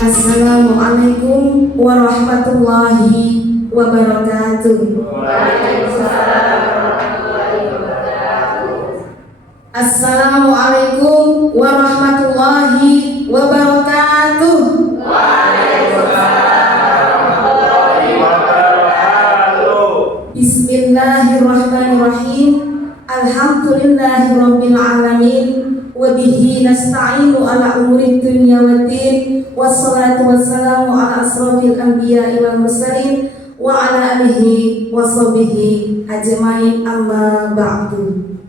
Assalamualaikum warahmatullahi wabarakatuh. Waalaikumsalam warahmatullahi wabarakatuh. Assalamualaikum warahmatullahi wabarakatuh. Waalaikumsalam warahmatullahi wabarakatuh. Bismillahirrahmanirrahim. Alhamdulillahirabbil alamin. Wa bihi nasta'inu ala umuri dunya waddin. Wassalatu wassalamu ala asrofil anbiya'i wal mursalin wa ala alihi wa sahbihi ajmain, amma ba'du.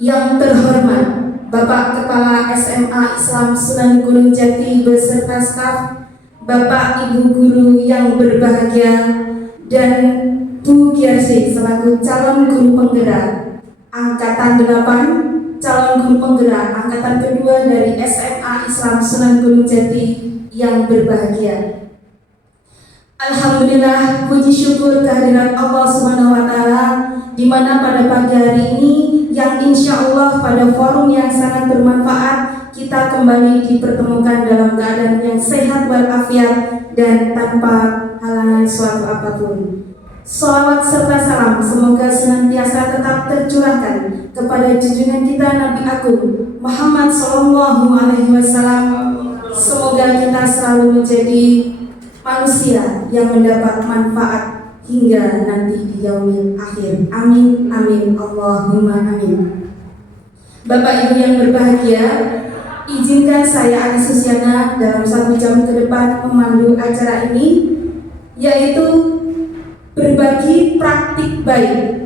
Yang terhormat Bapak Kepala SMA Islam Sunan Gunung Jati beserta staf, Bapak Ibu guru yang berbahagia, dan Bu Giarsi selaku calon guru penggerak Angkatan 8, calon guru penggerak angkatan kedua dari SMA Islam Sunan Gunung Jati yang berbahagia. Alhamdulillah, puji syukur kehadiran Allah Subhanahu wa Ta'ala, di mana pada pagi hari ini yang insya Allah pada forum yang sangat bermanfaat kita kembali dipertemukan dalam keadaan yang sehat walafiat dan tanpa halangan suatu apapun. Salawat serta salam semoga senantiasa tetap tercurahkan kepada junjungan kita Nabi Agung Muhammad Sallallahu Alaihi Wasallam. Semoga kita selalu menjadi manusia yang mendapat manfaat hingga nanti di yaumil akhir. Amin amin Allahumma amin. Bapak Ibu yang berbahagia, izinkan saya Adi Susiana dalam 1 jam ke depan memandu acara ini, yaitu berbagi praktik baik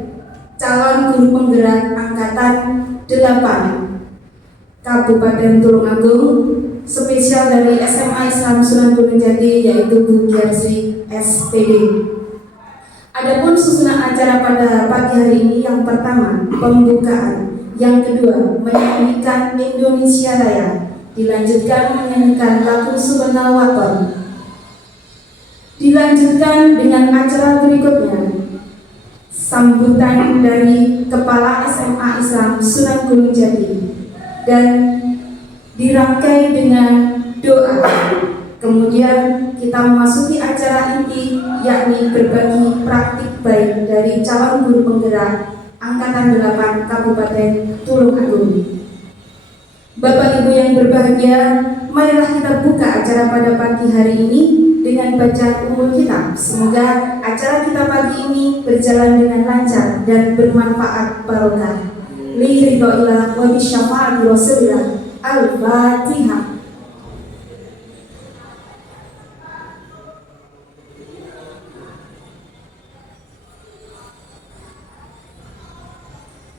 calon guru penggerak angkatan 8 Kabupaten Tulungagung, spesial dari SMA Islam Sunan Gunung Jati, yaitu Bu Giarsi SPD. Adapun susunan acara pada pagi hari ini, yang pertama pembukaan, yang kedua menyanyikan Indonesia Raya, dilanjutkan menyanyikan lagu Subhanal Waton, dilanjutkan dengan acara berikutnya sambutan dari Kepala SMA Islam Sunan Gunung Jati, dan dirangkai dengan doa. Kemudian kita memasuki acara inti, yakni berbagi praktik baik dari calon guru penggerak angkatan 8 Kabupaten Tulungagung. Bapak Ibu yang berbahagia, marilah kita buka acara pada pagi hari ini dengan bacaan umul kitab. Semoga acara kita pagi ini berjalan dengan lancar dan bermanfaat barokah. Li ridhoillah wa bisyafaati rasulillah. Al-Fatihah.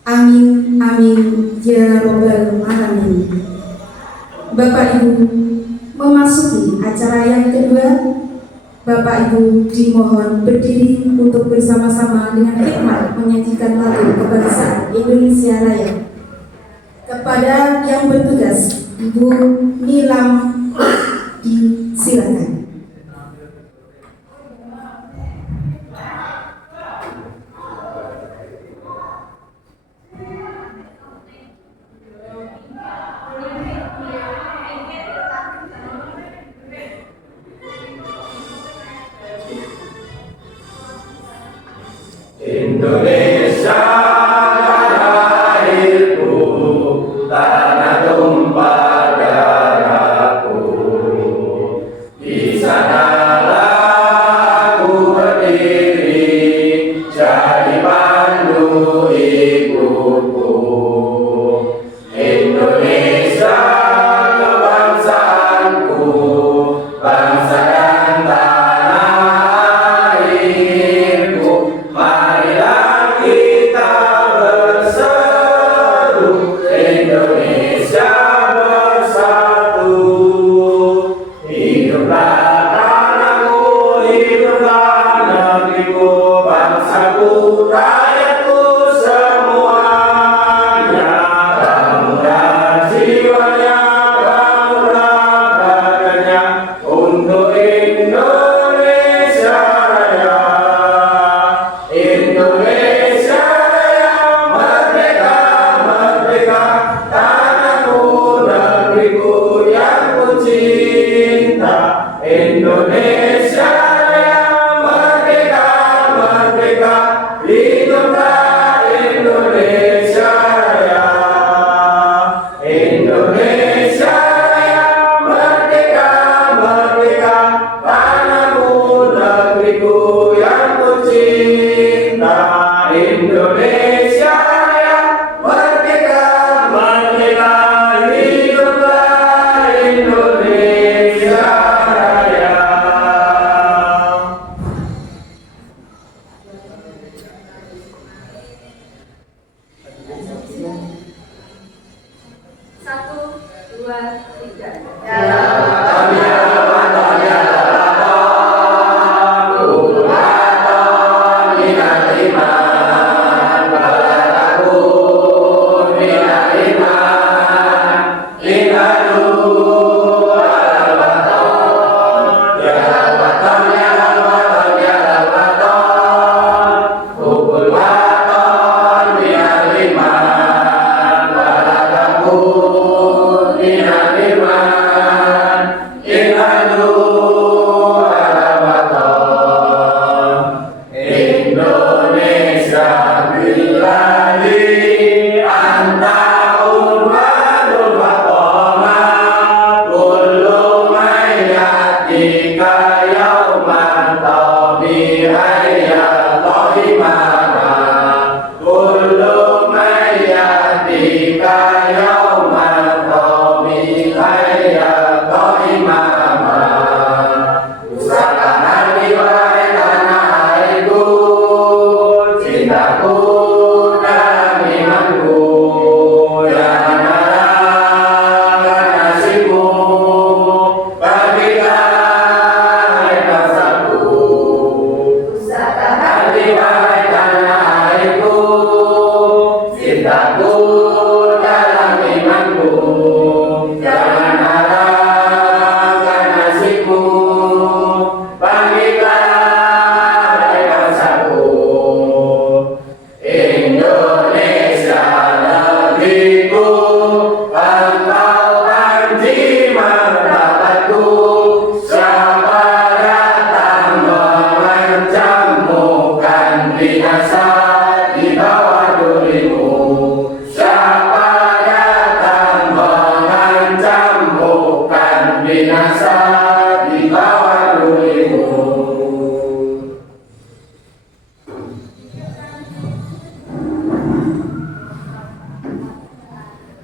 Amin amin ya robbal alamin. Bapak Ibu, memasuki acara yang kedua, Bapak Ibu dimohon berdiri untuk bersama-sama dengan hikmat menyanyikan lagu kebangsaan Indonesia Raya. Kepada yang bertugas, Ibu Nilam, disilakan. Indonesia tanah airku, tanah tumpah darahku. Di sanalah aku berdiri, jadi pandu hidupku. Indonesia kebangsaanku, bangsa dan tanah airku. Marilah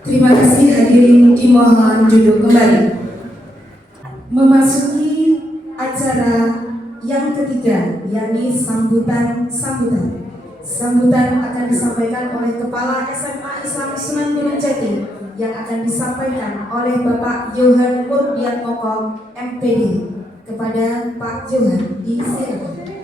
Terima kasih hadirin, dimohon duduk kembali. Memasuki acara yang ketiga, yakni sambutan. Sambutan akan disampaikan oleh Kepala SMA Islam Sunan Gunung Jati yang akan disampaikan oleh Bapak Johan Murdiatmoko MPD. Kepada Pak Johan, disilakan.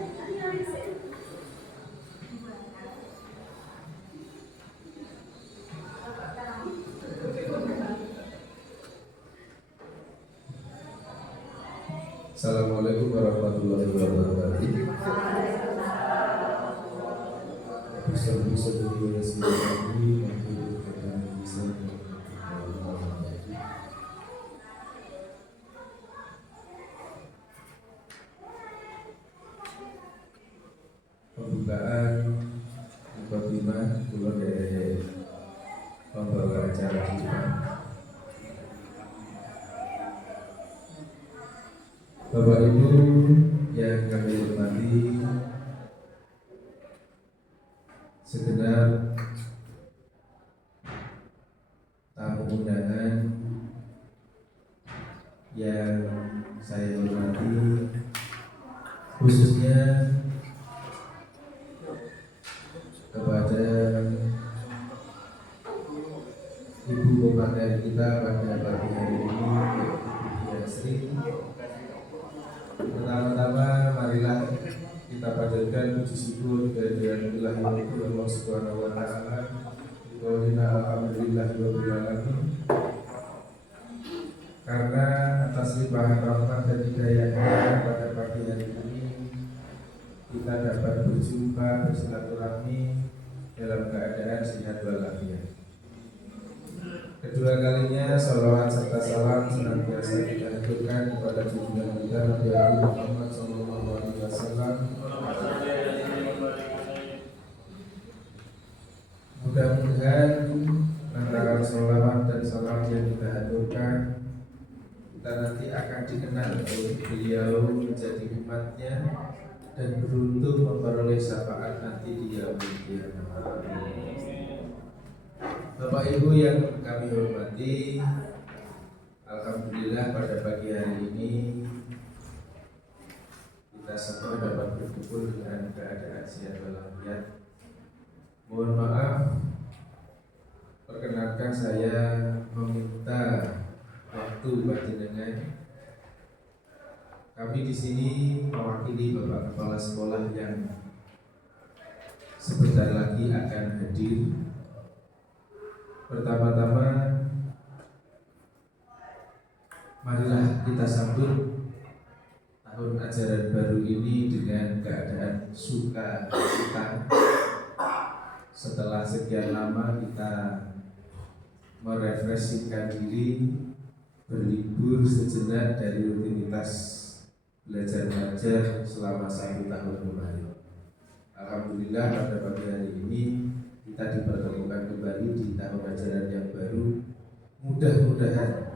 Assalamualaikum warahmatullahi wabarakatuh. Pembukaan mukadimah kula dari pembawa acara kita. Bapak Ibu yang kami hormati, segenap tamu undangan yang saya hormati, khususnya kepada Ibu Komandan kita pada pagi hari ini, Ibu Yasri. Pertama-tama marilah kita panjatkan puji syukur kehadiran Allah Subhanahu wa taala. Alhamdulillahirabbil alamin. Karena atas limpahan rahmat dan hidayahnya pada pagi hari ini kita dapat berjumpa bersilaturahmi dalam keadaan sehat walafiat. Kedua kalinya salawat serta salam senantiasa kita haturkan kepada junjungan kita Nabi Muhammad SAW. Mudah-mudahan antara salawat dan salam yang kita haturkan, kita nanti akan dikenal oleh beliau menjadi umatnya dan beruntung memperoleh syafaat nanti di yaumul qiyamah. Bapak Ibu yang kami hormati, alhamdulillah pada pagi hari ini kita semua dapat berkumpul dengan keadaan sehat walafiat. Mohon maaf, perkenankan saya meminta waktu panjenengan. Kami di sini mewakili Bapak Kepala Sekolah yang sebentar lagi akan hadir. Pertama-tama, marilah kita sambut tahun ajaran baru ini dengan keadaan sukacita. Setelah sekian lama kita merefreshingkan diri, berlibur sejenak dari rutinitas belajar mengajar selama 1 tahun kemarin. Alhamdulillah pada pagi hari ini kita dipertemukan kembali di tahun ajaran yang baru. Mudah-mudahan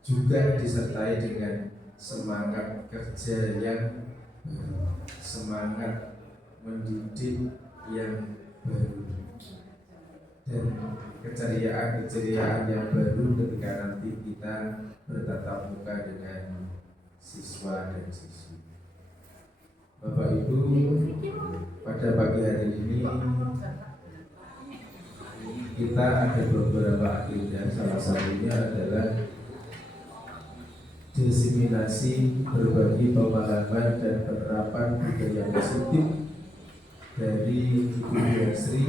juga disertai dengan semangat kerja yang baru, semangat mendidik yang baru, dan keceriaan yang baru ketika nanti kita bertatap muka dengan siswa dan siswi. Bapak Ibu, pada pagi hari ini kita ada beberapa agenda. Salah satunya adalah diseminasi berbagi pemahaman dan penerapan budaya positif dari Ibu Sri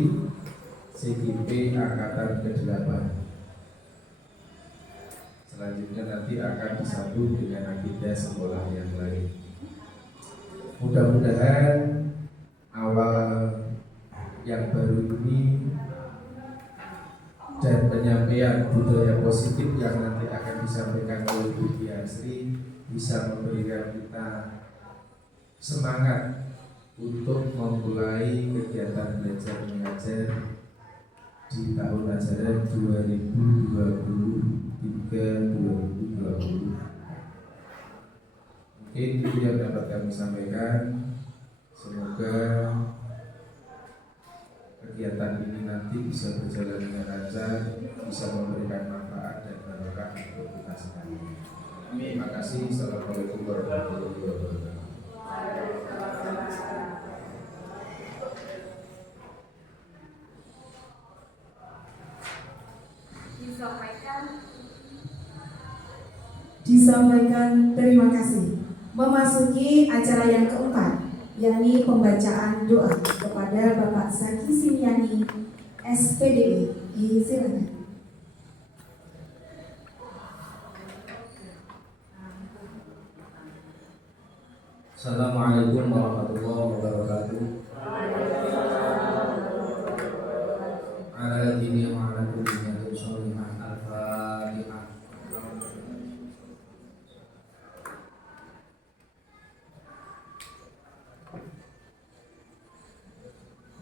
CGP Angkatan ke-8. Selanjutnya nanti akan disambung dengan agenda sekolah yang lain. Mudah-mudahan awal yang baru ini dan penyampaian budaya positif yang nanti akan disampaikan oleh Bu Sri bisa memberikan kita semangat untuk memulai kegiatan belajar mengajar di tahun ajaran 2023-2020. Mungkin itu yang dapat kami sampaikan. Semoga kegiatan ini nanti bisa berjalan dengan lancar, bisa memberikan manfaat dan barokah untuk kita sekalian. Terima kasih. Assalamualaikum warahmatullahi wabarakatuh. Disampaikan terima kasih. Memasuki acara yang keempat, yakni pembacaan doa kepada Bapak Zaki Simiani, SPDI. Silakan. Assalamualaikum warahmatullahi wabarakatuh. Ala dini wa ala kulli niyatin sholihah. Al-Fatihah.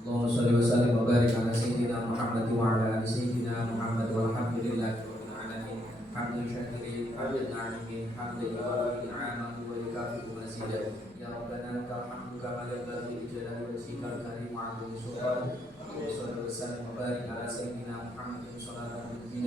Allahumma shalli wa sallim wa barik ala sayyidina Muhammad wa ala ali sayyidina Muhammad walhamdulillahi rabbil alamin. Hamdan syakirin, hamdan na'imin, hamdan yuwafi ni'amahu wa yukafi mazidah. Ya Rabbana lakal hamdu kama yanbaghi li jalali wajhikal karim wa 'azimi sultanik. Allahumma shalli wa barik ala sayyidina Muhammadin sallallahu alaihi wa sallam bi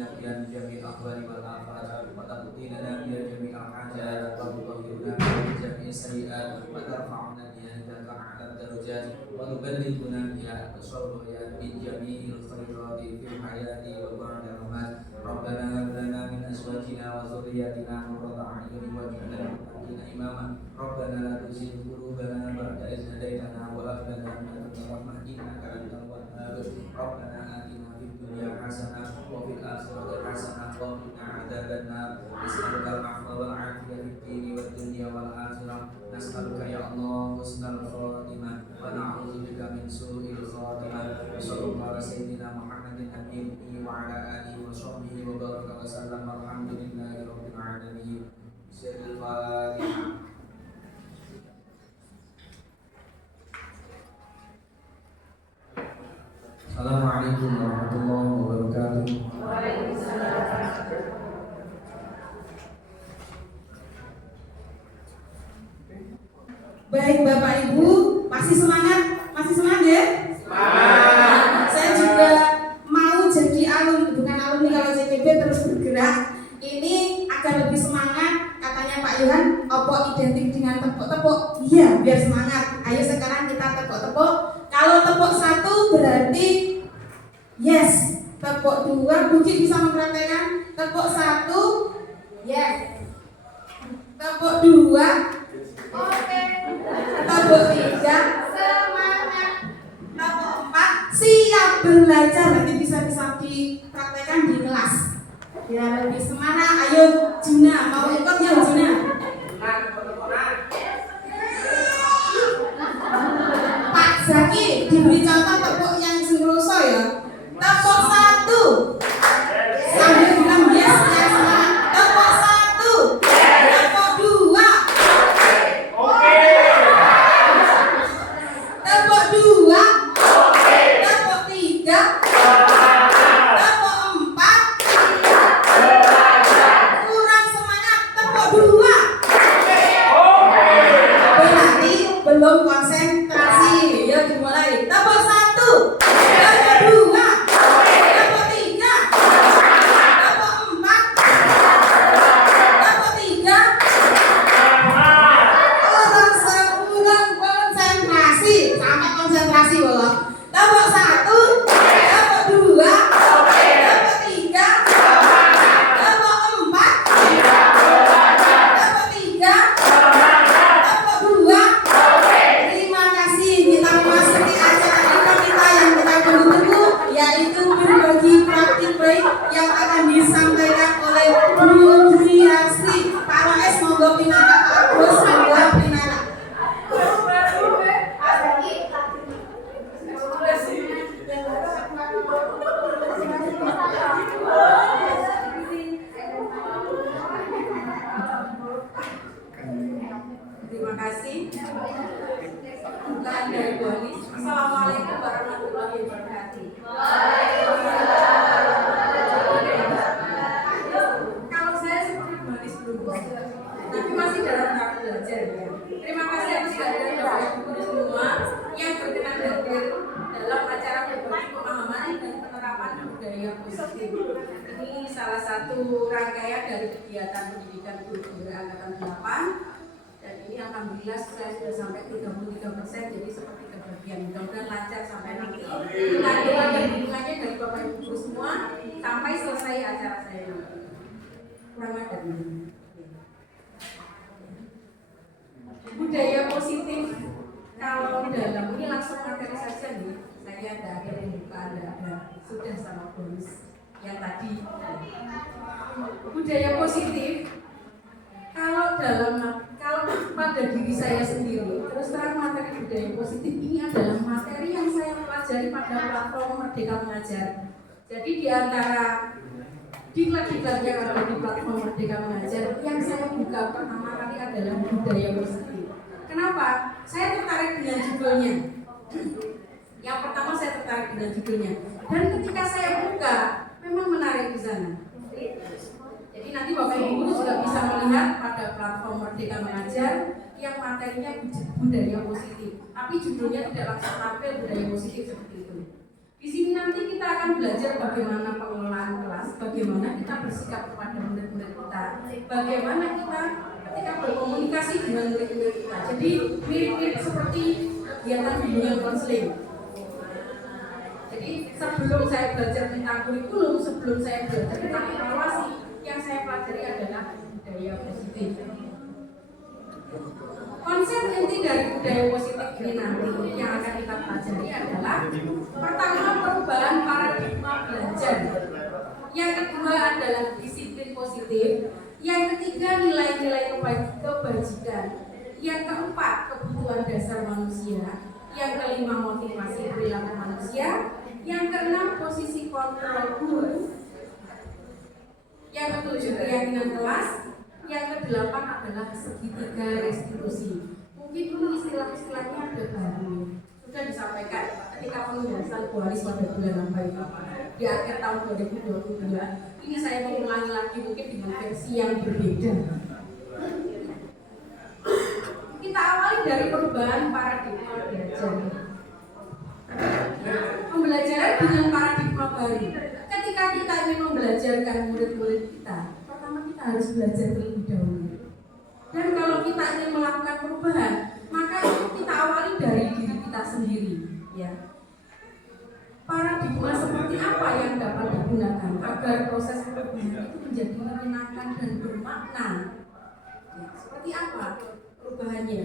jami'il ahwali wal afat wa taqdina bi jami'il hajat wa tudhhiruna bi jami'is sayyi'at wa tarfa'una bi indaka a'la darajat wa tuballighuna bi aqsal ghayat bi jami'il khairati fil hayati wa ba'da mamat. Rabbana hab lana min azwajina wa dhurriyyatina qurrata a'yun waj'alna lil muttaqina imama. Rabbana la tuzigh qulubana ba'da idh hadaytana wa hab lana min ladunka rahmah innaka antal wahhab. Rabbana atina fid dunya hasanah wa fil akhirati hasanah wa qina adzabannar. Nas'aluka al-'afwa wal 'afiyata fid dini wad dunya wal akhirah. Nas'aluka ya Allah husnal khatimah wa na'udzubika min su'il khatimah. Sallallahu ala sayyidina Muhammadin nabiyyi wa ala alihi wa sahbihi wa baraka wa sallam. Alhamdulillahi rabbil alamin. Bismillahil Fatihah. Assalamualaikum warahmatullahi wabarakatuh. Baik Bapak Ibu, masih semangat? Masih semangat ya? Semangat. Saya juga mau jadi bukan alumni kalau CGP terus bergerak. Ini agar lebih semangat, katanya Pak Yohan, opo identik dengan tepuk-tepuk? Iya, biar semangat. Ayo sekarang kita tepuk-tepuk. Kalau tepuk 1 berarti yes. Tepuk 2, mungkin bisa mempraktekkan. Tepuk 1, yes. Tepuk 2. Oke. Tepuk 3. Semangat. Tepuk 4. Siap belajar. Nanti bisa dipraktekkan di kelas. Biar lebih semangat. Ayo Juna, mau ikut ya Juna? Pak Zaki diberi contoh tepuk yang sengroso ya. Tepuk 1. Sambil bilang yes yang semangat. Tepuk 1. Tepuk 2. Tepuk 2. Tepuk 3. Tepuk 4. Kurang semangat. Tepuk 2. Berarti belum konsentrasi. Ya dimulai. Tepuk 1. Tepuk 2. Tepuk 3. Tepuk 4. Tepuk 3. Kurang kurang konsentrasi. Sampai konsentrasi loh. Tepuk 1. Tepuk 2. Tepuk 3. Tepuk 4. Tepuk 3. Tepuk 2. Terima kasih. Kita memasuki acara kita yang kita tunggu-tunggu, yaitu berbagi praktik baik yang akan disampaikan oleh Bu Triasi. Pak Roes monggo pinaka, Pak Agus monggo pinaka. Terima kasih. Bukaan dari Bu Anis. Assalamualaikum warahmatullahi wabarakatuh. Kalau saya seperti Bu Anis belum bisa, tapi masih dalam tahap belajar ya. Terima kasih atas kehadiran Bapak Ibu guru semua yang berkenan hadir dalam acara berbagi pemahaman dan penerapan budaya positif. Ini salah satu rangkaian dari kegiatan pendidikan guru angkatan 8. Dan ini alhamdulillah saya sudah sampai 33%, jadi seperti kebagian. Mudah-mudahan lancar sampai nanti. Keadilan dan dukungannya dari Bapak Ibu guru semua sampai selesai acara saya nanti. Ramadan. Budaya positif kalau dalam ini langsung materi saja nih. Saya ada pembukaan, ada sudah sama bonus yang tadi. Budaya positif kalau pada diri saya sendiri, terus terang materi budaya positif ini adalah materi yang saya pelajari pada platform Merdeka Mengajar. Jadi di antara diklat-diklat yang ada di platform Merdeka Mengajar, yang saya buka pertama kali adalah budaya positif. Kenapa? Saya tertarik dengan judulnya. Yang pertama saya tertarik dengan judulnya. Dan ketika saya buka, memang menarik di sana. Jadi nanti Bapak Ibu guru juga bisa melihat pada platform Merdeka Mengajar yang materinya budaya positif. Tapi judulnya tidak langsung tampil budaya positif seperti itu. Di sini nanti kita akan belajar bagaimana pengelolaan kelas, bagaimana kita bersikap kepada murid-murid kita, bagaimana kita ketika berkomunikasi dengan murid-murid kita. Jadi mirip-mirip seperti kegiatan bimbingan konseling. Jadi sebelum saya belajar tentang kurikulum, sebelum saya belajar tentang evaluasi, yang saya pelajari adalah budaya positif. Konsep inti dari budaya positif ini nanti yang akan kita pelajari adalah pertama perubahan paradigma belajar, yang kedua adalah disiplin positif, yang ketiga nilai-nilai kebajikan, yang keempat kebutuhan dasar manusia, yang kelima motivasi perilaku manusia, yang keenam posisi kontrol guru, yang ketujuh keyakinan kelas, yang kedelapan adalah segitiga restitusi. Mungkin dulu istilah-istilahnya ada baru, sudah disampaikan ketika penugasan Kuaris pada bulan apa itu di akhir tahun 2022. Ini saya mengulangi lagi mungkin dengan versi yang berbeda. Kita awali dari perubahan paradigma belajar. Pembelajaran dengan paradigma baru. Ketika kita ingin membelajarkan murid-murid kita, pertama kita harus belajar terlebih dahulu. Dan kalau kita ingin melakukan perubahan, maka itu kita awali dari diri kita sendiri, ya. Paradigma seperti apa yang dapat digunakan agar proses perubahan itu menjadi menyenangkan dan bermakna? Seperti apa perubahannya?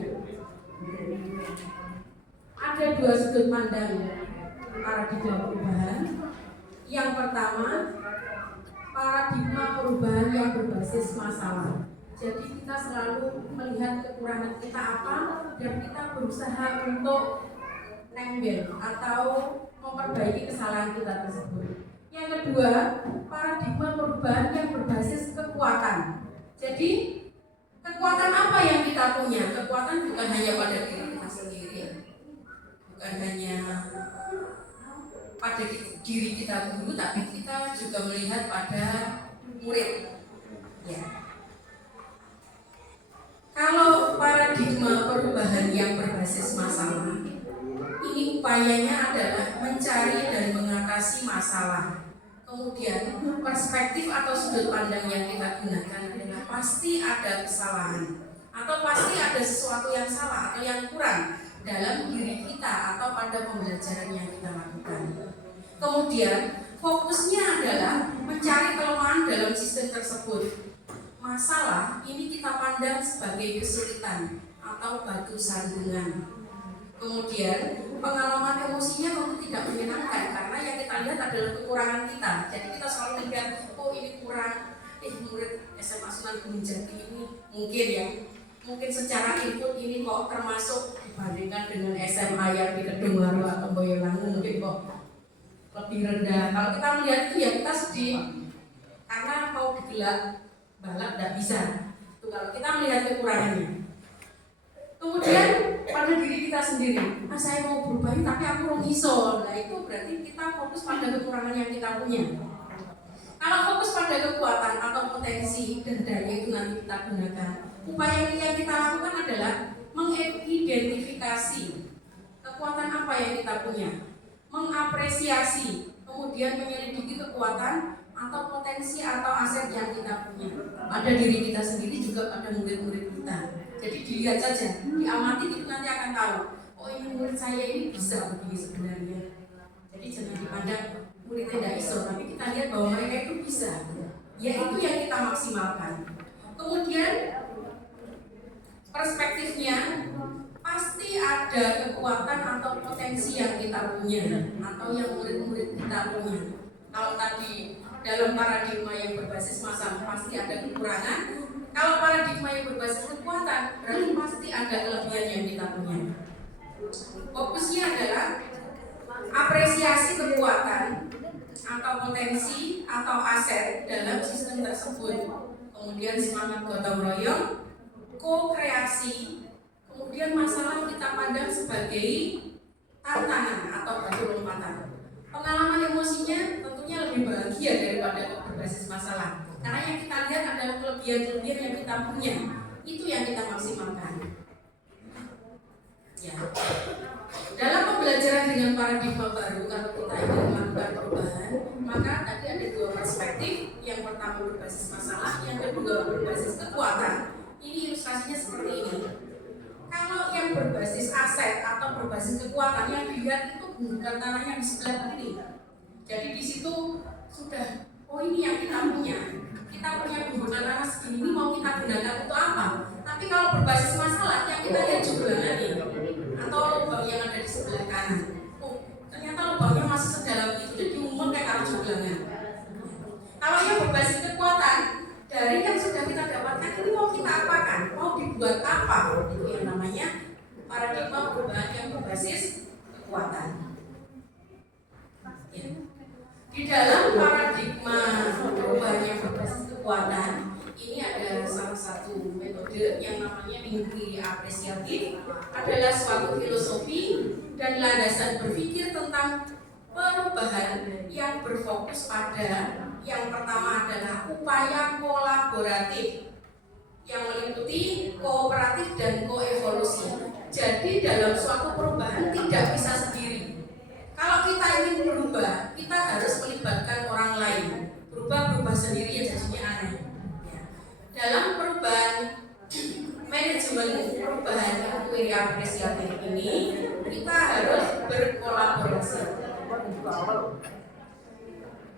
Ada dua sudut pandang paradigma perubahan. Yang pertama, paradigma perubahan yang berbasis masalah. Jadi kita selalu melihat kekurangan kita apa dan kita berusaha untuk nembel atau memperbaiki kesalahan kita tersebut. Yang kedua, paradigma perubahan yang berbasis kekuatan. Jadi kekuatan apa yang kita punya? Kekuatan bukan hanya pada diri kita sendiri, bukan hanya pada diri kita dulu, tapi kita juga melihat pada murid. Ya. Kalau paradigma perubahan yang berbasis masalah, ini upayanya adalah mencari dan mengatasi masalah. Kemudian perspektif atau sudut pandang yang kita gunakan adalah pasti ada kesalahan atau pasti ada sesuatu yang salah atau yang kurang dalam diri kita atau pada pembelajaran yang kita lakukan. Kemudian fokusnya adalah mencari kelemahan dalam sistem tersebut. Masalah ini kita pandang sebagai kesulitan atau batu sandungan. Kemudian pengalaman emosinya tentu tidak menyenangkan karena yang kita lihat adalah kekurangan kita. Jadi kita selalu melihat, oh ini kurang. Murid SMA Sunan Gunung Jati ini mungkin secara input ini kok termasuk dibandingkan dengan SMA yang di Kedungwaru atau Boyolali mungkin kok lebih rendah. Kalau kita melihat itu ya kita sedih karena mau digelar balap tidak bisa. Itu kalau kita melihat kekurangannya. Kemudian pada diri kita sendiri, saya mau berubah tapi aku belum iso. Nah itu berarti kita fokus pada kekurangan yang kita punya. Kalau fokus pada kekuatan atau potensi dan daya itu nanti kita gunakan. Upaya yang kita lakukan adalah mengidentifikasi kekuatan apa yang kita punya, mengapresiasi, kemudian menyelidiki kekuatan atau potensi atau aset yang kita punya pada diri kita sendiri juga pada murid-murid kita. Jadi dilihat saja, diamati itu nanti akan tahu. Oh ini murid saya ini bisa begini sebenarnya. Jadi jangan dipandang muridnya tidak iso, tapi kita lihat bahwa mereka itu bisa. Ya itu yang kita maksimalkan. Kemudian perspektifnya pasti ada kekuatan atau potensi yang kita punya atau yang murid-murid kita punya. Kalau tadi dalam paradigma yang berbasis masalah pasti ada kekurangan. Kalau paradigma yang berbasis kekuatan berarti pasti ada kelebihan yang kita punya. Fokusnya adalah apresiasi kekuatan atau potensi atau aset dalam sistem tersebut. Kemudian semangat gotong royong, ko-kreasi. Kemudian masalah kita pandang sebagai tantangan atau batu lompatan. Pengalaman emosinya tentunya lebih bahagia daripada berbasis masalah. Karena yang kita lihat adalah kelebihan-kelebihan yang kita punya. Itu yang kita maksimalkan. Ya. Dalam pembelajaran dengan paradigma baru, kalau kita ingin melakukan perubahan, maka tadi ada dua perspektif. Yang pertama berbasis masalah, yang kedua berbasis kekuatan. Ini ilustrasinya seperti ini. Kalau yang berbasis aset atau berbasis kekuatan yang dilihat itu bukan tanahnya di sebelah kiri. Jadi di situ sudah, oh ini yang kita punya. Kita punya gundukan tanah segini, ini mau kita gunakan untuk apa? Tapi kalau berbasis masalah, yang kita lihat jumlahnya nih, atau lubang yang ada di sebelah kanan. Oh, ternyata lubangnya masih sedalam itu, jadi umum kayak kalau jumlahnya. Kalau yang berbasis kekuatan, dari yang sudah kita dapatkan ini mau kita apakan? Mau dibuat apa? Itu yang namanya paradigma perubahan yang berbasis kekuatan. Ya. Di dalam paradigma perubahan yang berbasis kekuatan, ini ada salah satu metode yang namanya mimpi apresiatif, adalah suatu filosofi dan landasan berpikir tentang perubahan yang berfokus pada yang pertama adalah upaya kolaboratif yang meliputi kooperatif dan koevolusi. Jadi dalam suatu perubahan tidak bisa sendiri. Kalau kita ingin berubah, kita harus melibatkan orang lain. Berubah sendiri ya jadinya aneh. Ya. Dalam perubahan manajemen perubahan mimpi apresiatif ini, kita harus berkolaborasi.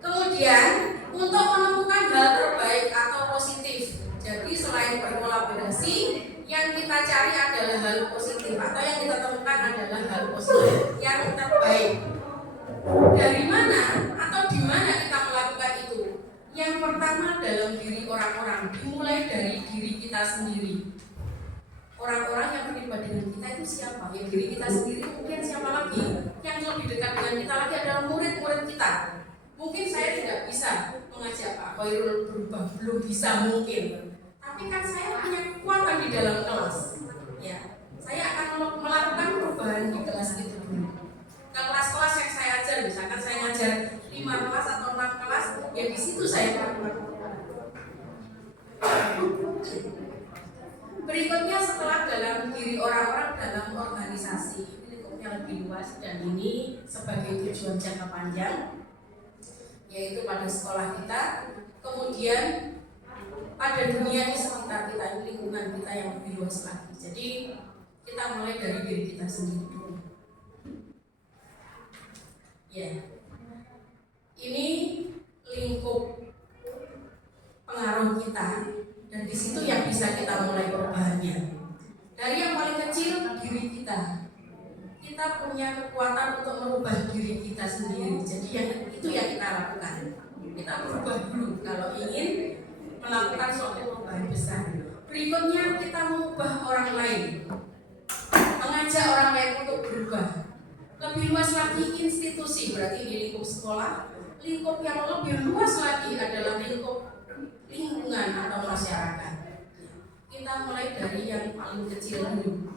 Kemudian untuk menemukan hal terbaik atau positif, jadi selain berkolaborasi, adalah hal positif yang terbaik. Dari mana atau di mana kita melakukan itu? Yang pertama dalam diri orang-orang, dimulai dari diri kita sendiri. Orang-orang yang terlibat dengan kita itu siapa? Ya diri kita sendiri, mungkin siapa lagi? Yang lebih dekat dengan kita lagi adalah murid-murid kita. Mungkin saya tidak bisa mengajak Pak Khairul berubah, belum bisa mungkin. Tapi kan saya punya kekuatan di dalam kelas. Ya, saya akan melakukan perubahan di kelas itu dulu. Kelas-kelas yang saya ajar, misalkan saya ngajar 5 kelas atau 6 kelas, ya di situ saya melakukan. Berikutnya setelah dalam diri orang-orang dalam organisasi, ini lingkupnya lebih luas dan ini sebagai tujuan jangka panjang, yaitu pada sekolah kita, kemudian pada dunia di sekitar kita, ini lingkungan kita yang lebih luas lagi. Jadi kita mulai dari diri kita sendiri dulu. Ya, ini lingkup pengaruh kita, dan di situ yang bisa kita mulai perubahannya. Dari yang paling kecil, diri kita. Kita punya kekuatan untuk merubah diri kita sendiri. Jadi itu yang kita lakukan. Kita berubah dulu kalau ingin melakukan suatu perubahan besar. Berikutnya kita mengubah orang lain, mengajak orang lain untuk berubah. Lebih luas lagi institusi, berarti di lingkup sekolah. Lingkup yang lebih luas lagi adalah lingkup lingkungan atau masyarakat. Kita mulai dari yang paling kecil dulu.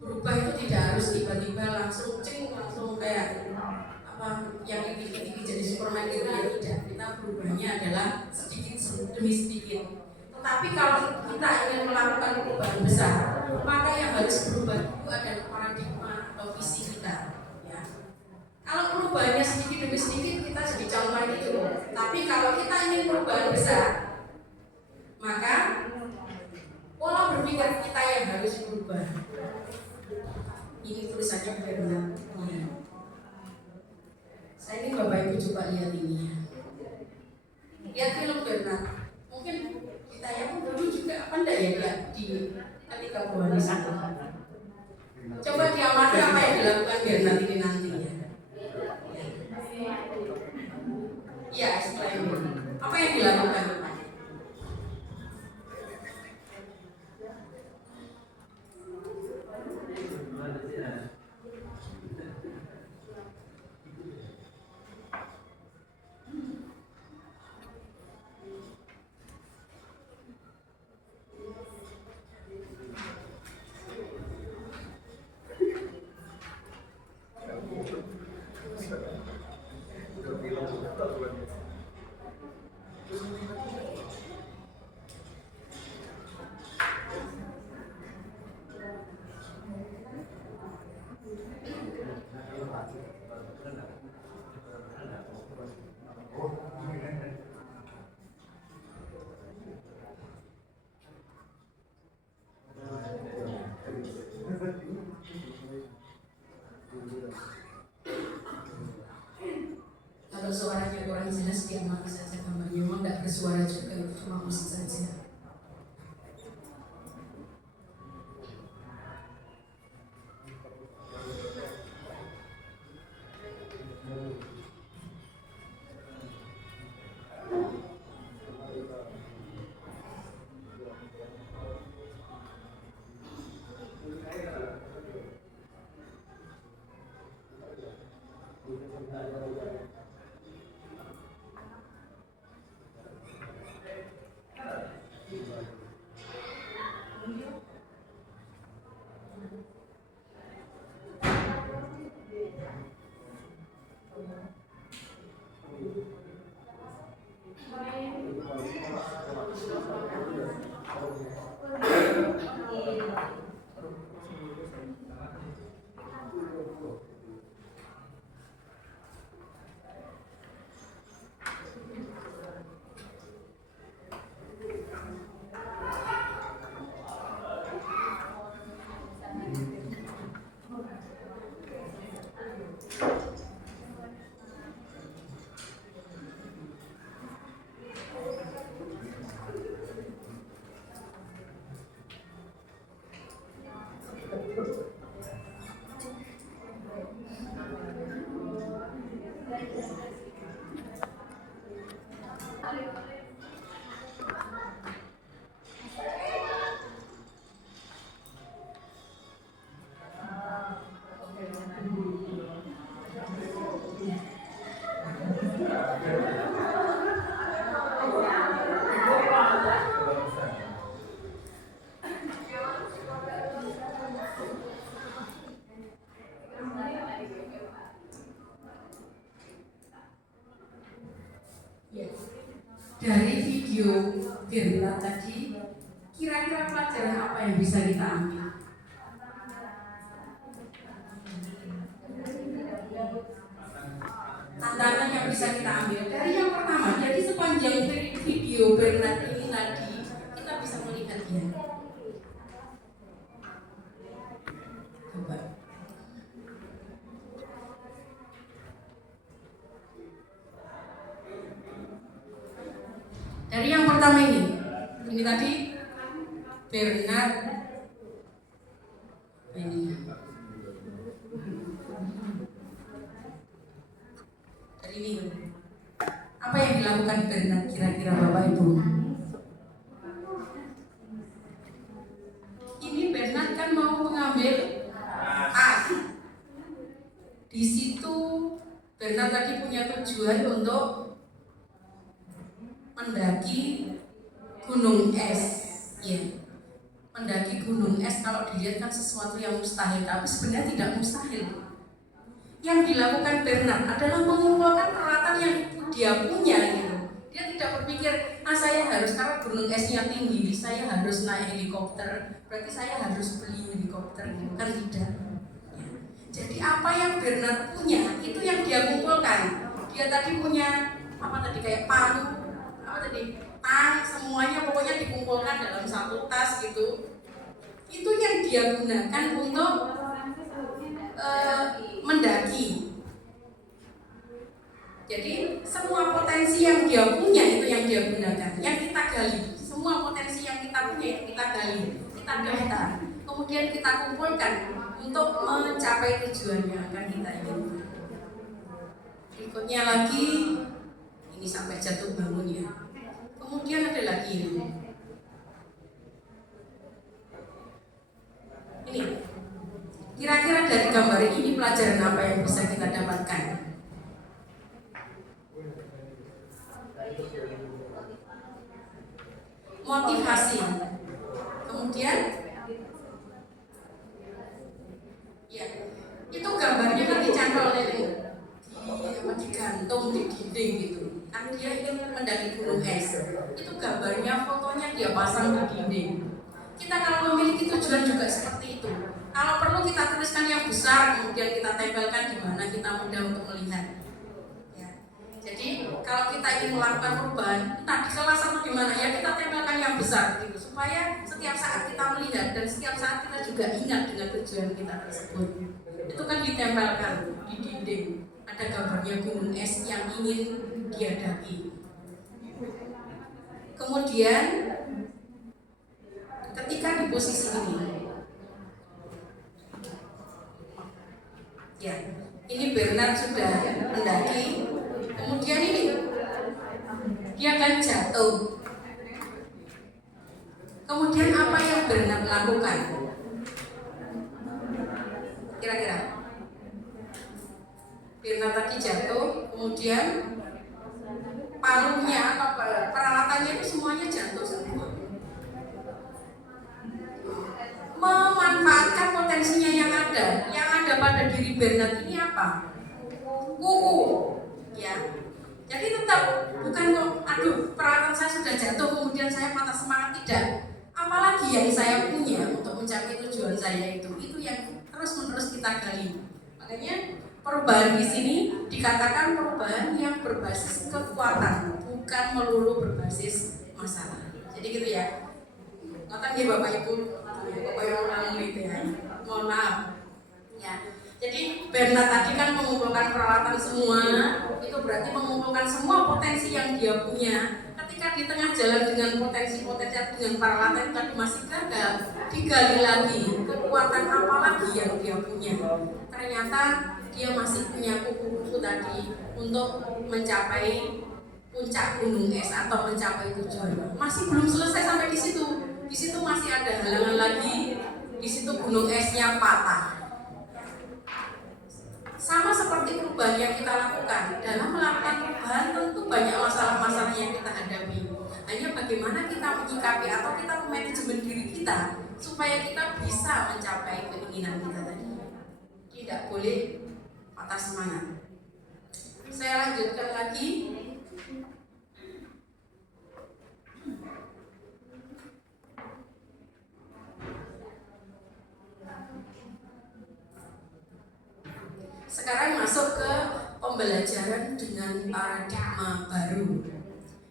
Berubah itu tidak harus tiba-tiba langsung kayak yang tinggi-tinggi jadi Superman itu ya tidak. Kita berubahnya adalah sedikit demi sedikit. Tetapi kalau kita ingin melakukan perubahan besar, maka yang harus berubah itu adalah paradigma atau visi kita. Ya. Kalau perubahannya sedikit demi sedikit kita jadi contoh itu. Tapi kalau kita ingin perubahan besar, maka pola berpikir kita yang harus berubah. Ini tulisannya benar. Saya ini Bapak Ibu coba lihat ini ya. Lihat film Bernard. Mungkin kita yang dulu juga apa enggak ya lihat di ketika buah di sana. Coba diamati apa yang dilakukan Bernard ini nanti ya. Ya, setelah ini apa yang dilakukan? Kalau suaranya kurang jelas diamati saja gambarnya, memang tidak bersuara juga, itu cuma musik saja. dari video Bernard tadi, kira-kira pelajaran apa yang bisa kita ambil? Tantangan yang bisa kita ambil dari yang pertama, jadi sepanjang video Bernard ini tadi kita bisa melihat dia. Coba. Dari yang pertama ini tadi Bernard ini. Dari ini apa yang dilakukan Bernard kira-kira Bapak Ibu? Ini Bernard kan mau mengambil as. Di situ Bernard tadi punya tujuan untuk mendaki gunung es, ya. Mendaki gunung es kalau dilihat kan sesuatu yang mustahil, tapi sebenarnya tidak mustahil. Yang dilakukan Bernard adalah mengumpulkan peralatan yang dia punya, gitu. Dia tidak berpikir, saya harus, karena gunung esnya tinggi, saya harus naik helikopter, berarti saya harus beli helikopter, gitu kan tidak. Ya. Jadi apa yang Bernard punya itu yang dia kumpulkan. Dia tadi punya apa tadi, kayak palu, apa tadi, tang, semuanya pokoknya dikumpulkan dalam satu tas gitu. Itu yang dia gunakan untuk mendaki. Jadi semua potensi yang dia punya itu yang dia gunakan, yang kita gali. Semua potensi yang kita punya itu kita gali, kita daftar, kemudian kita kumpulkan untuk mencapai tujuan yang akan kita inginkan. Berikutnya lagi, ini sampai jatuh bangun ya. Kemudian ada lagi ini. Ini. Kira-kira dari gambar ini pelajaran apa yang bisa kita dapatkan? Motivasi. Kemudian ya, itu gambarnya kan dicantol digantung di dinding gitu. Kan dia ingin mendaki gunung es. Itu gambarnya, fotonya dia pasang di dinding. Kita kalau memiliki tujuan juga seperti itu. Kalau perlu kita tuliskan yang besar, kemudian kita tempelkan di mana kita mudah untuk melihat. Ya. Jadi kalau kita ingin melakukan perubahan, entah di kelas atau di mana, ya kita tempelkan yang besar, gitu, supaya setiap saat kita melihat dan setiap saat kita juga ingat dengan tujuan kita tersebut. Itu kan ditempelkan di dinding. Ada gambarnya gunung es yang ingin dia daki. Kemudian ketika di posisi ini, ya, ini Bernard sudah mendaki, kemudian ini dia akan jatuh. Kemudian apa yang Bernard lakukan? Kira-kira Bernard tadi jatuh, kemudian palunya atau peralatannya itu semuanya jatuh semua. Memanfaatkan potensinya yang ada pada diri Bernard ini apa? Kuku, ya. Jadi tetap bukan kok, aduh peralatan saya sudah jatuh kemudian saya patah semangat, tidak. Apalagi yang saya punya untuk mencapai tujuan saya itu yang terus-menerus kita gali. Makanya perubahan di sini dikatakan perubahan yang berbasis kekuatan, bukan melulu berbasis masalah. Jadi gitu ya. Ngoten nggih Bapak Ibu, Bapak yang orang gitu ya. Mohon maaf. Ya. Jadi Bernard tadi kan mengumpulkan peralatan semua, itu berarti mengumpulkan semua potensi yang dia punya. Ketika di tengah jalan dengan potensi-potensi dengan peralatan tadi masih gagal, digali lagi kekuatan apa lagi yang dia punya. Ternyata dia masih punya kuku-kuku tadi untuk mencapai puncak gunung es atau mencapai tujuan. Masih belum selesai sampai di situ. Di situ masih ada halangan lagi. Di situ gunung esnya patah. Sama seperti perubahan yang kita lakukan. Dalam melakukan perubahan tentu banyak masalah-masalah yang kita hadapi. Hanya bagaimana kita menyikapi atau kita memanajemen diri kita supaya kita bisa mencapai keinginan kita tadi. Tidak boleh patah semangat. Saya lanjutkan lagi. Sekarang masuk ke pembelajaran dengan paradigma baru.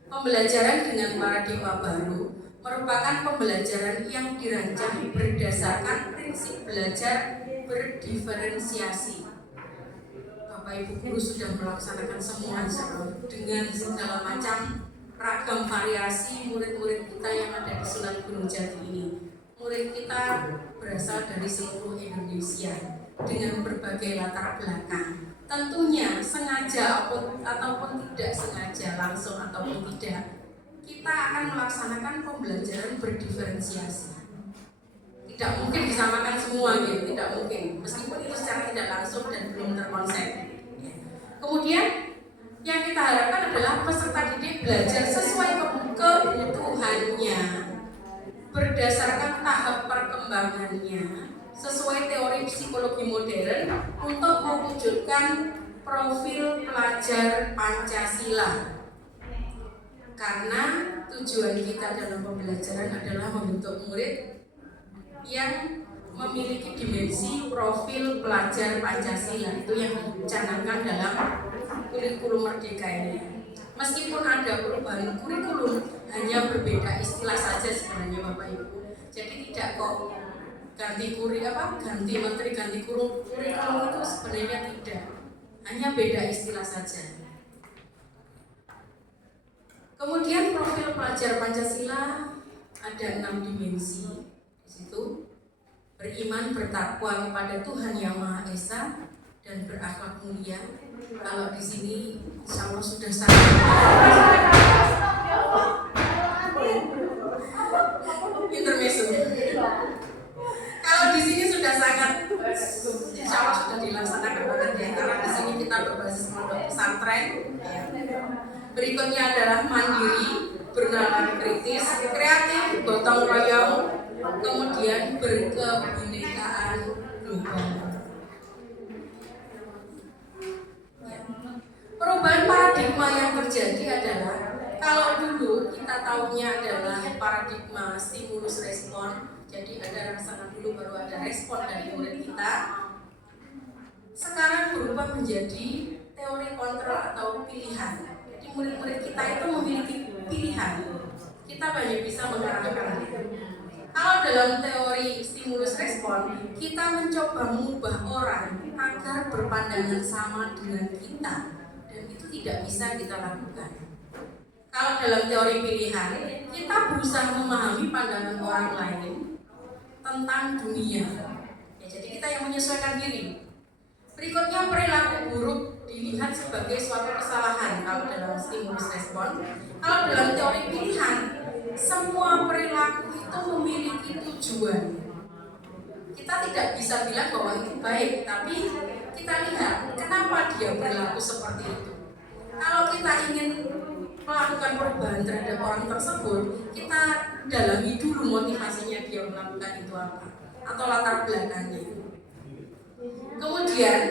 Pembelajaran dengan paradigma baru merupakan pembelajaran yang dirancang berdasarkan prinsip belajar berdiferensiasi. Bapak Ibu guru sudah melaksanakan semua dengan segala macam ragam variasi murid-murid kita yang ada di Sunan Gunung Jati ini. Murid kita berasal dari seluruh Indonesia dengan berbagai latar belakang. Tentunya sengaja ataupun tidak sengaja, langsung ataupun tidak, kita akan melaksanakan pembelajaran berdiferensiasi. Tidak mungkin disamakan semua gitu, tidak mungkin. Meskipun itu secara tidak langsung dan belum terkonsep. Kemudian yang kita harapkan adalah peserta didik belajar sesuai kebutuhannya, berdasarkan tahap perkembangannya, sesuai teori psikologi modern untuk mewujudkan profil pelajar Pancasila. Karena tujuan kita dalam pembelajaran adalah membentuk murid yang memiliki dimensi profil pelajar Pancasila, itu yang dicanangkan dalam kurikulum Merdeka ini. Meskipun ada perubahan kurikulum, hanya berbeda istilah saja sebenarnya Bapak Ibu. Jadi tidak kok ganti menteri, ganti kurikulum itu sebenarnya tidak. Hanya beda istilah saja. Kemudian profil pelajar Pancasila ada 6 dimensi. Di situ beriman bertakwa kepada Tuhan Yang Maha Esa dan berakhlak mulia. Kalau di sini insya Allah sudah sangat intermezzo. Kalau di sini sudah sangat insya Allah sudah dilaksanakan banget ya, karena di sini kita berbasis pondok pesantren. Berikutnya adalah mandiri, bernalar kritis, kreatif, gotong royong, kemudian berkebinekaan global. Perubahan paradigma yang terjadi adalah, kalau dulu kita tahunya adalah paradigma stimulus respon, jadi ada rangsangan dulu baru ada respon dari murid kita. Sekarang berubah menjadi teori kontrol atau pilihan. Jadi murid-murid kita itu memiliki pilihan. Kita banyak bisa mengarahkan. Kalau dalam teori stimulus respon, kita mencoba mengubah orang agar berpandangan sama dengan kita, dan itu tidak bisa kita lakukan. Kalau dalam teori pilihan, kita berusaha memahami pandangan orang lain tentang dunia. Ya, jadi kita yang menyesuaikan diri. Berikutnya, perilaku buruk dilihat sebagai suatu kesalahan kalau dalam stimulus respon. Kalau dalam teori pilihan, semua perilaku itu memiliki tujuan. Kita tidak bisa bilang bahwa itu baik, tapi kita lihat kenapa dia berlaku seperti itu. Kalau kita ingin melakukan perubahan terhadap orang tersebut, kita dalami dulu motivasinya dia melakukan itu apa, atau latar belakangnya. Kemudian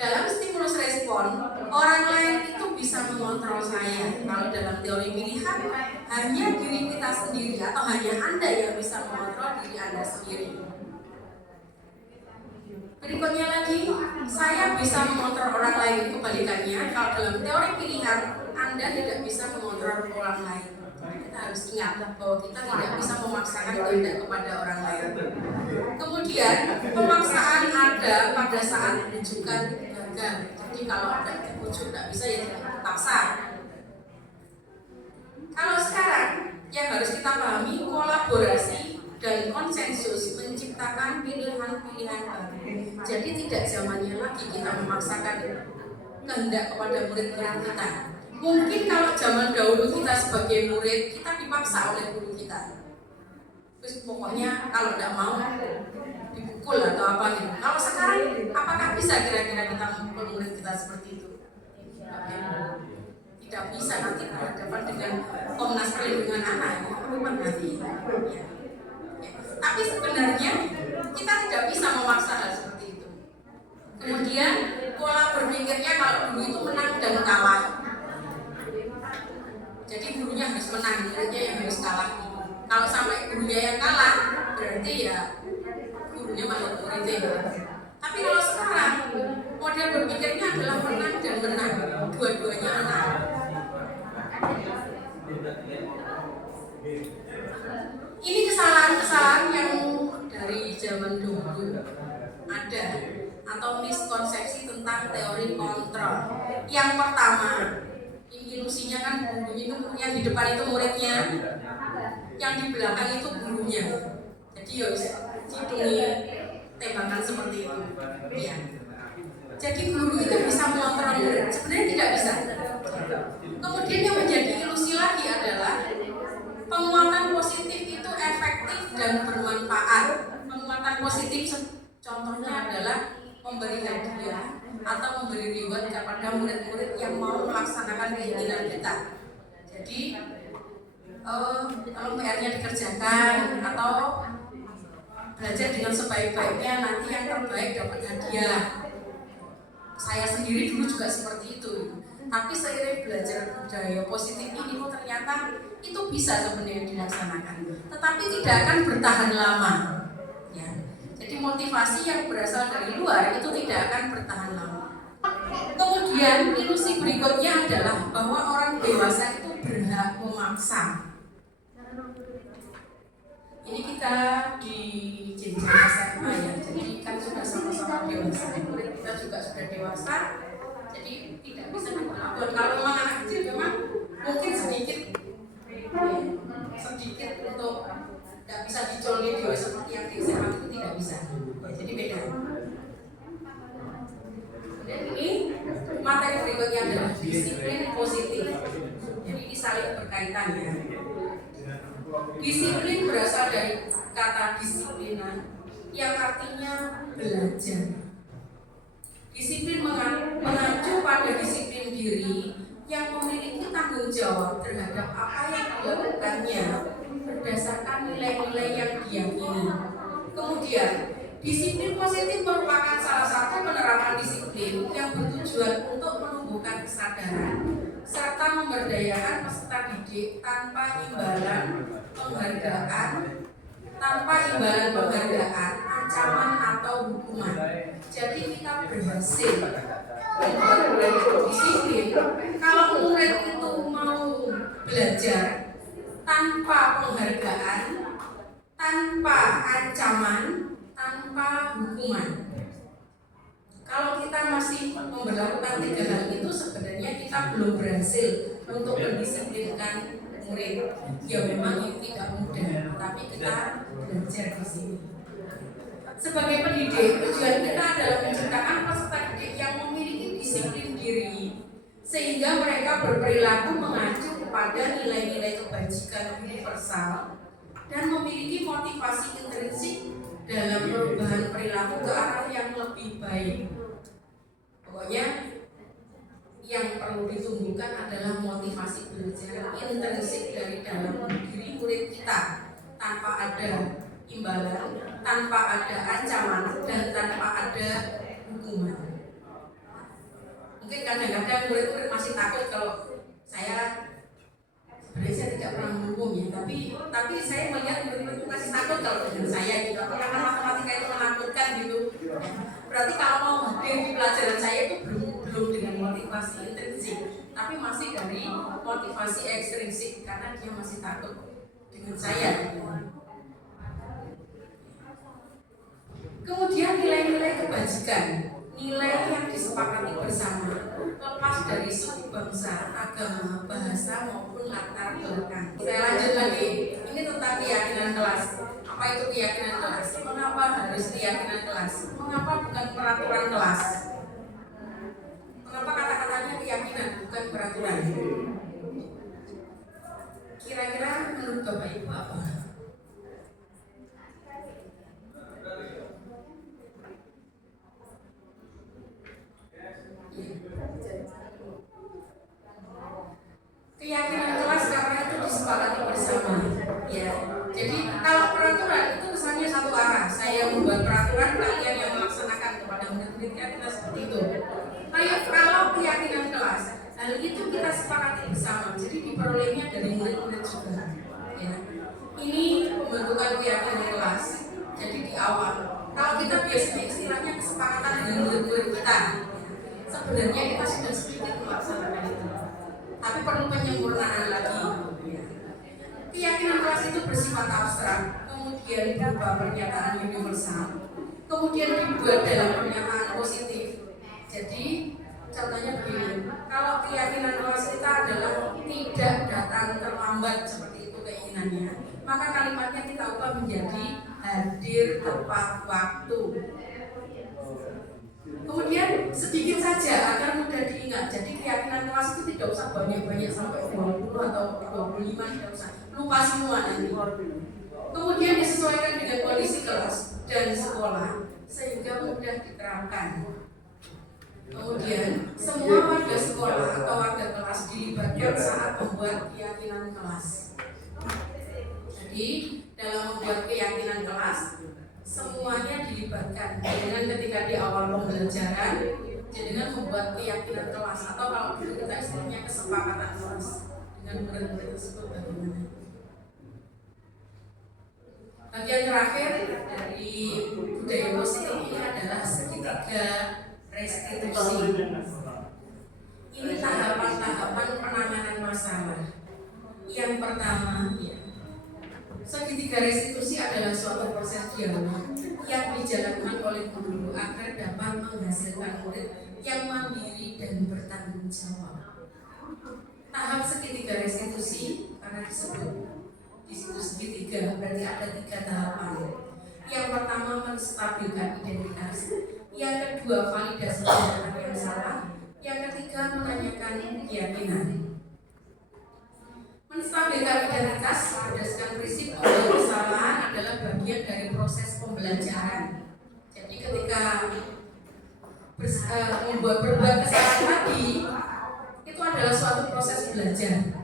dalam stimulus respon, orang lain itu bisa mengontrol saya. Kalau dalam teori pilihan, hanya diri kita sendiri atau hanya Anda yang bisa mengontrol diri Anda sendiri. Berikutnya lagi, saya bisa mengontrol orang lain. Kebalikannya, kalau dalam teori pilihan, Anda tidak bisa mengontrol orang lain. Kita harus ingat bahwa kita tidak bisa memaksakan kehendak kepada orang lain. Kemudian, pemaksaan ada pada saat menunjukkan gagal. Jadi kalau ada dibujuk tidak bisa, ya tidak paksa. Kalau sekarang yang harus kita pahami, kolaborasi dan konsensus menciptakan pilihan-pilihan baru. Jadi tidak zamannya lagi kita memaksakan kehendak kepada murid-murid kita. Mungkin kalau zaman dahulu kita sebagai murid, kita dipaksa oleh guru kita. Terus pokoknya kalau tidak mau dipukul atau apa gitu. Kalau sekarang, apakah bisa kira-kira kita memukul murid kita seperti itu? Tidak bisa, nanti berhadapan dengan Komnas Perlindungan Anak. Nanti. Ya. Tapi sebenarnya kita tidak bisa memaksa hal seperti itu. Kemudian pola berpikirnya kalau dulu itu menang dan kalah. Jadi gurunya harus menang, muridnya yang harus kalah. Kalau sampai gurunya yang kalah, berarti ya gurunya malah muridnya. Tapi kalau sekarang Model berpikirnya adalah menang dan menang, dua-duanya menang. Ini kesalahan-kesalahan yang dari zaman dulu ada, atau miskonsepsi tentang teori kontrol. Yang pertama, ilusinya kan gurunya itu, yang di depan itu muridnya, yang di belakang itu gurunya. Jadi ya cidungi tembakan seperti itu. Ya. Jadi guru itu bisa mengontrol murid, sebenarnya tidak bisa. Kemudian yang menjadi ilusi lagi adalah penguatan positif itu efektif dan bermanfaat. Penguatan positif contohnya adalah memberi hadiah atau memberi reward kepada murid-murid yang mau melaksanakan keinginan kita. Jadi kalau PR-nya dikerjakan atau belajar dengan sebaik-baiknya, nanti yang terbaik dapat hadiah. Saya sendiri dulu juga seperti itu. Tapi seiring belajar budaya positif ini, ternyata itu bisa sebenarnya dilaksanakan, tetapi tidak akan bertahan lama. Ya. Jadi motivasi yang berasal dari luar itu tidak akan bertahan lama. Kemudian ilusi berikutnya adalah bahwa orang dewasa itu berhak memaksa. Ini kita di jenjang SMA ya, jadi kan sudah sama-sama dewasa, murid kita juga sudah dewasa. Jadi tidak bisa dilakukan. Kalau memang anak kecil memang mungkin sedikit untuk tidak bisa dicolin seperti yang di SMA itu tidak bisa. Ya, jadi beda. Kemudian ini materi berikutnya adalah disiplin positif. Jadi ini saling berkaitan ya. Disiplin berasal dari kata disiplina yang artinya belajar. Disiplin mengacu pada disiplin diri yang memiliki tanggung jawab terhadap apa yang dilakukannya berdasarkan nilai-nilai yang diyakini. Kemudian, disiplin positif merupakan salah satu penerapan disiplin yang bertujuan untuk menumbuhkan kesadaran serta memberdayakan peserta didik tanpa imbalan penghargaan, ancaman atau hukuman. Jadi kita berhasil membuat murid itu disiplin. Kalau murid itu mau belajar tanpa penghargaan, tanpa ancaman, tanpa hukuman. Kalau kita masih memperlakukan 3 hal itu, sebenarnya kita belum berhasil untuk mendisiplinkan murid. Ya memang itu tidak mudah, tapi kita belajar di sini. Sebagai pendidik, tujuan kita adalah menciptakan peserta didik yang memiliki disiplin diri, sehingga mereka berperilaku mengacu kepada nilai-nilai kebajikan universal dan memiliki motivasi intrinsik dalam perubahan perilaku ke arah yang lebih baik. Pokoknya yang perlu ditumbuhkan adalah motivasi belajar intrinsik dari dalam diri murid kita, tanpa ada imbalan, tanpa ada ancaman, dan tanpa ada hukuman. Mungkin kadang-kadang murid-murid masih takut kalau sebenarnya saya tidak pernah menghukum ya, tapi saya melihat murid-murid masih takut kalau dengan saya gitu. Karena matematika itu menakutkan gitu. Berarti kalau mau hadir di pelajaran saya itu belum dengan motivasi intrinsik, tapi masih dari motivasi ekstrinsik karena dia masih takut dengan saya. Kemudian nilai-nilai kebajikan, nilai yang disepakati bersama, lepas dari suku bangsa, agama, bahasa maupun latar belakang. Saya lanjut lagi, ini tentang keyakinan kelas. Apa itu keyakinan kelas? Mengapa harus keyakinan kelas? Mengapa bukan peraturan kelas? Kenapa kata-katanya keyakinan bukan peraturan? Kira-kira menurut Bapak Ibu apa? Keyakinan kelas karena itu disepakati bersama, ya. Jadi kalau peraturan itu kesannya satu arah. Saya membuat peraturan, kalian yang melaksanakan kepada murid-murid kita seperti itu. Kalau keyakinan kelas, hal itu kita sepakati bersama. Jadi diperolehnya dari murid-murid juga. Ya. Ini pembentukan keyakinan kelas. Jadi di awal, kalau kita biasanya istilahnya kesepakatan dengan murid-murid kita. Sebenarnya kita sudah sedikit melaksanakan itu, tapi perlu penyempurnaan lagi. Keyakinan kelas itu bersifat abstrak, kemudian berupa pernyataan universal, kemudian dibuat dalam pernyataan positif. Jadi contohnya begini, kalau keyakinan kelas kita adalah tidak datang terlambat seperti itu keinginannya, maka kalimatnya kita ubah menjadi hadir tepat waktu. Kemudian sedikit saja agar mudah diingat. Jadi keyakinan kelas itu tidak usah banyak-banyak sampai 20 atau 25, tidak usah. Lupa semua nanti. Kemudian disesuaikan dengan kondisi kelas dan sekolah sehingga mudah diterapkan. Kemudian semua warga sekolah atau warga kelas dilibatkan saat membuat keyakinan kelas. Jadi dalam membuat keyakinan kelas semuanya dilibatkan. Dengan ketika di awal pembelajaran, dengan membuat keyakinan kelas atau kalau dulu kita istilahnya kesepakatan kelas dengan murid-murid tersebut bagaimana. Bagian terakhir dari budaya positif ini adalah segitiga restitusi. Ini tahapan-tahapan penanganan masalah. Yang pertama, segitiga restitusi adalah suatu proses dialog yang dijalankan oleh guru agar dapat menghasilkan murid yang mandiri dan bertanggung jawab. Tahap segitiga restitusi karena disebut di situ segitiga berarti ada 3 tahapan. Yang pertama menstabilkan identitas, yang kedua validasi tindakan yang salah, yang ketiga menanyakan keyakinan. Menstabilkan identitas berdasarkan prinsip bahwa kesalahan adalah bagian dari proses pembelajaran. Jadi ketika berbuat kesalahan tadi itu adalah suatu proses belajar.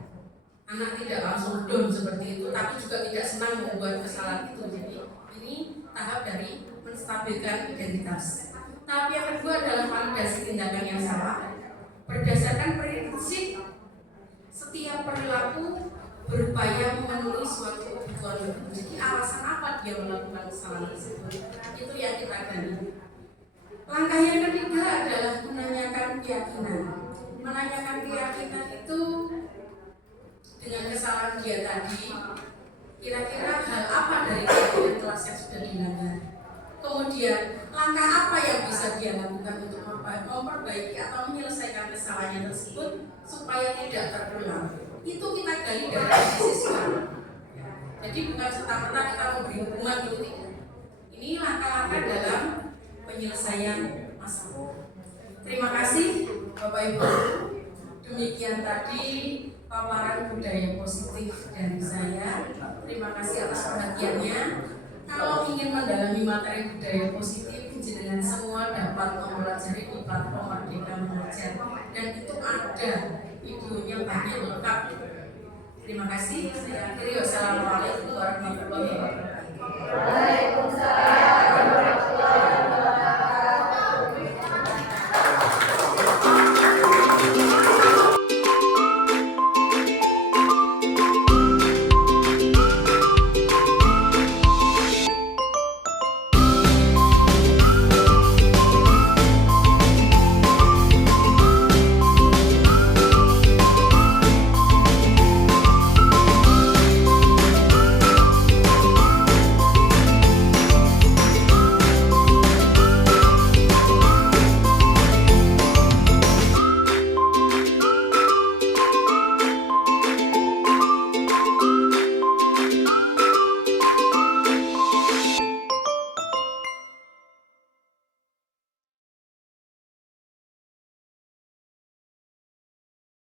Anak tidak langsung down seperti itu, tapi juga tidak senang membuat kesalahan itu. Jadi ini tahap dari menstabilkan identitas. Tahap yang kedua adalah validasi tindakan yang salah. Berdasarkan prinsip setiap perilaku berupaya memenuhi suatu kebutuhan. Jadi alasan apa dia melakukan kesalahan tersebut, itu yang kita gali. Langkah yang ketiga adalah menanyakan keyakinan. Menanyakan keyakinan itu dengan kesalahan dia tadi, kira-kira hal apa dari keyakinan kelas yang sudah dilanggar. Kemudian langkah apa yang bisa dia lakukan untuk memperbaiki atau menyelesaikan kesalahannya tersebut supaya tidak terulang. Itu kita gali dari siswa. Jadi bukan serta-merta kita memberi hukuman itu tidak. Ini langkah-langkah dalam penyelesaian masalah. Terima kasih Bapak Ibu. Demikian tadi paparan budaya positif dari saya. Terima kasih atas perhatiannya. Kalau ingin mendalami materi budaya positif, jenengan semua dapat mempelajari di platform Merdeka Mengajar, dan itu ada videonya banyak lengkap. Terima kasih. Saya akhiri. Wassalamualaikum warahmatullahi wabarakatuh. Waalaikumsalam warahmatullahi wabarakatuh.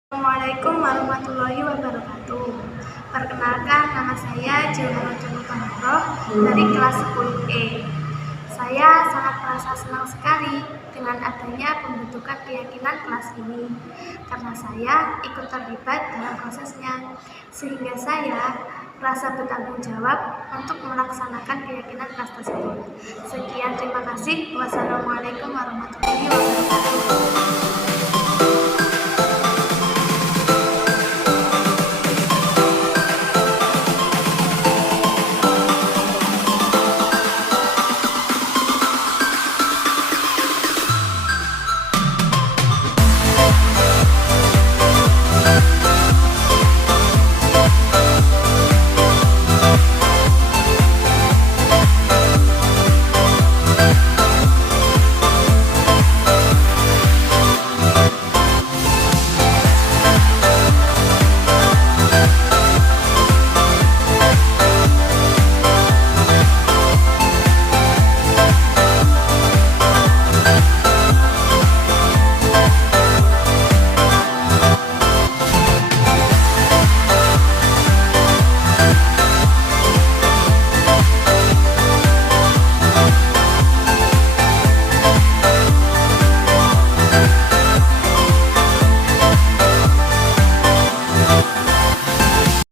Assalamualaikum warahmatullahi wabarakatuh. Perkenalkan, nama saya Jilharudin Panroh dari kelas 10E. Saya sangat merasa senang sekali dengan adanya pembentukan keyakinan kelas ini, karena saya ikut terlibat dalam prosesnya, sehingga saya merasa bertanggung jawab untuk melaksanakan keyakinan kelas tersebut. Sekian, terima kasih. Wassalamualaikum warahmatullahi wabarakatuh.